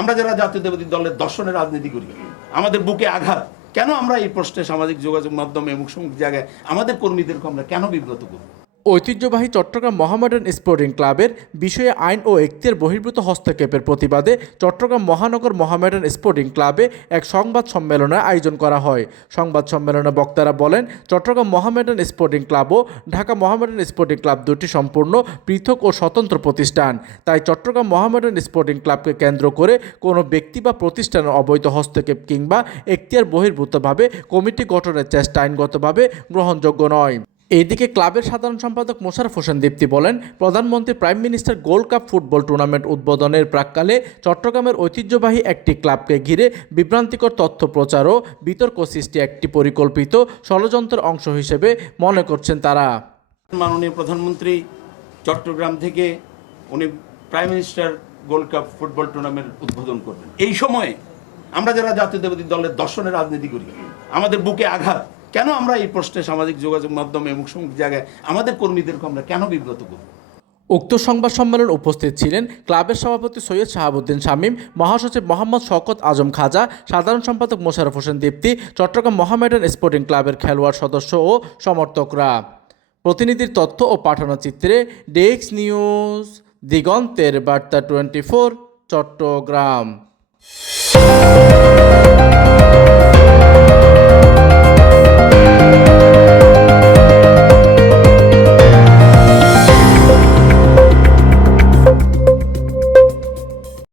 আমরা যারা জাতীয়তাবাদী দলের দর্শনের রাজনীতি করি, আমাদের বুকে আঘাত, কেন আমরা এই প্রশ্নে সামাজিক যোগাযোগ মাধ্যমে এবং সামগ্রিক জায়গায় আমাদের কর্মীদেরকে আমরা কেন বিব্রত করব? ঐতিহ্যবাহী চট্টগ্রাম মোহামেডান স্পোর্টিং ক্লাবের বিষয়ে আইন ও এখতিয়ার বহির্ভূত হস্তক্ষেপের প্রতিবাদে চট্টগ্রাম মহানগর মোহামেডান স্পোর্টিং ক্লাবে এক সংবাদ সম্মেলনের আয়োজন করা হয়। সংবাদ সম্মেলনে বক্তারা বলেন, চট্টগ্রাম মোহামেডান স্পোর্টিং ক্লাব ও ঢাকা মোহামেডান স্পোর্টিং ক্লাব দুটি সম্পূর্ণ পৃথক ও স্বতন্ত্র প্রতিষ্ঠান। তাই চট্টগ্রাম মোহামেডান স্পোর্টিং ক্লাবকে কেন্দ্র করে কোনো ব্যক্তি বা প্রতিষ্ঠানের অবৈধ হস্তক্ষেপ কিংবা এখতিয়ার বহির্ভূতভাবে কমিটি গঠনের চেষ্টা আইনগতভাবে গ্রহণযোগ্য নয়। এইদিকে ক্লাবের সাধারণ সম্পাদক মোশাররফ হোসেন দীপ্তি বলেন, প্রধানমন্ত্রী prime minister gold cup football tournament উদ্বোধনের প্রাক্কালে চট্টগ্রামের ঐতিহ্যবাহী একটি ক্লাবকে ঘিরে বিভ্রান্তিকর তথ্য প্রচার ও বিতর্ক সৃষ্টি একটি পরিকল্পিত ষড়যন্ত্রের অংশ হিসেবে মনে করছেন তারা। মাননীয় প্রধানমন্ত্রী চট্টগ্রাম থেকে উনি prime minister gold cup football tournament উদ্বোধন করবেন। এই সময়ে আমরা যারা জাতীয়তাবাদী দলের দর্শনের রাজনীতি করি, আমাদের বুকে আঘাত, কেন আমরা এই প্রশ্নে সামাজিক যোগাযোগ মাধ্যমে এবং সামগ্রিক জায়গায় আমাদের কর্মীদেরকে আমরা কেন বিব্রত করব? উক্ত সংবাদ সম্মেলনে উপস্থিত ছিলেন ক্লাবের সভাপতি সৈয়দ শাহাবুদ্দিন শামীম, মহাসচিব মোহাম্মদ শওকত আজম খাজা, সাধারণ সম্পাদক মোশাররফ হোসেন দীপ্তি, চট্টগ্রাম মোহামেডান স্পোর্টিং ক্লাবের খেলোয়াড় সদস্য ও সমর্থকরা। প্রতিনিধির তথ্য ও পাঠানো চিত্রে ডেস্ক নিউজ, দিগন্তের বার্তা 24, চট্টগ্রাম।